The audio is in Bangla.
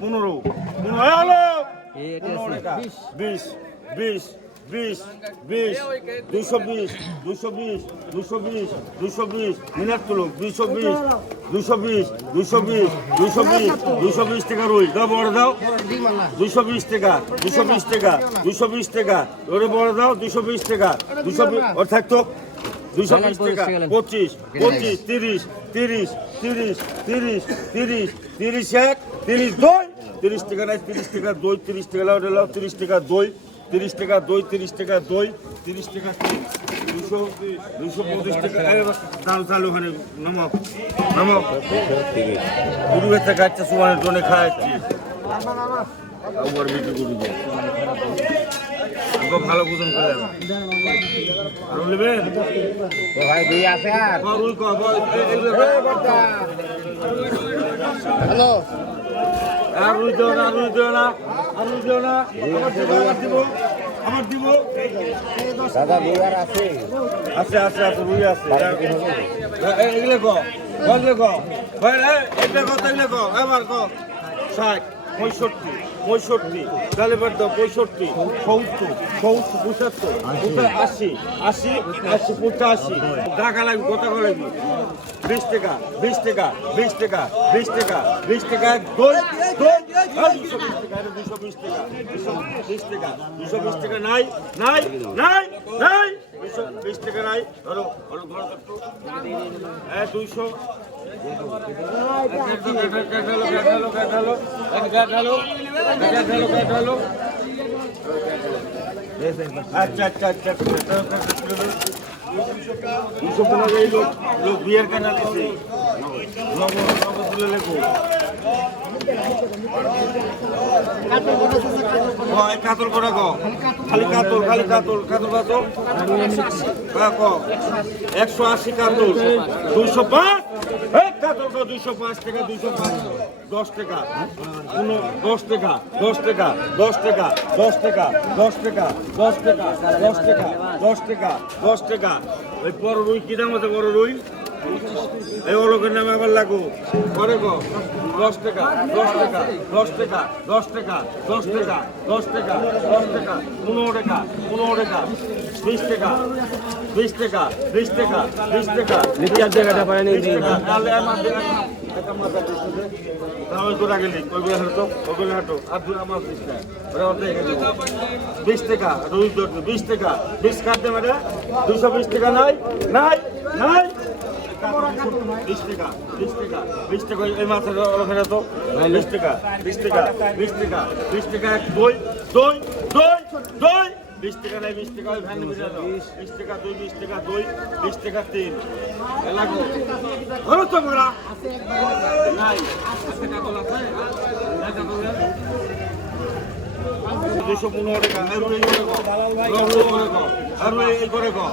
15 হলো 20 20 20 20 220 220 220 220 মিনার তুলো 220 220 220 220 220 টাকা রুই দাও বড় দাও 220 টাকা 220 টাকা 220 টাকা ওরে বড় দাও 220 টাকা 220 ওর থাকতো 220 টাকা 25 25 30 30 30 30 30 30 এক 30 দই 30 টাকা নাই 30 টাকা দই 30 টাকা লাও 30 টাকা দই 30 টাকা দই 30 টাকা দই 30 টাকা 200 250 টাকা চাল চাল ওখানে নামাও নামাও গুরু বেচা গাছটা সুমানের জন্য খাওয়াচ্ছি আমার বিক্রি করে দিয়ে ভালো ওজন করে আর নেবেন ভাই দুই আছে আর হ্যালো আর রুই দেও না আমার দিব দাদা দুই আর আছে আছে রুই আছে এগুলো কো ভাই এটা কথা এগুলো কো এবার কো 60 65 তাহলে বাদ দাও 65 70 80 85 টাকা লাগবে কত করে লাগবে 20 টাকা 20 টাকা 20 টাকা 20 টাকা 20 টাকা দই 220 টাকা 220 টাকা 220 টাকা 220 টাকা নাই 220 টাকা নাই ধরো ঘর কত 200 আচ্ছা লোক বিয়ের কেনা দিচ্ছে লেখো কাতল করে গো খালি কাতল কত 180 কাতল 205 কাতল 205 টাকা 205 10 টাকা 10 টাকা 10 টাকা 10 টাকা 10 টাকা 10 টাকা 10 টাকা 10 টাকা 10 টাকা 10 টাকা ওই বড় রুই কি দাম আছে বড় রুই এই ওলোকের নামে আবার লাগু করে গো 10 টাকা 10 টাকা 10 টাকা 10 টাকা 10 টাকা 10 টাকা 10 টাকা 15 টাকা 20 টাকা 20 টাকা 20 টাকা 20 টাকা লিখিয়ার জায়গাটা পারে নেই তাহলে আমার টাকা মাথা দিতে তাহলে তো রাখে নেই ওগুলো হাঁটো আর দুই আমার 20 টাকা ওরা অর্ধেক 20 টাকা রুই 20 টাকা 20 কাটতে মানে 220 টাকা নাই 20 টাকা এই মাছের ওখানে তো 20 টাকা 20 টাকা 20 টাকা 20 টাকা দই 20 টাকা নাই 20 টাকা ওই ভ্যান নিয়ে যাও 20 টাকা দই 20 টাকা দই 20 টাকা তেল লাগো ধরো তো মোরা নাই আছে কাতল আছে নাই কাতল 215 টাকা আর এই করে গো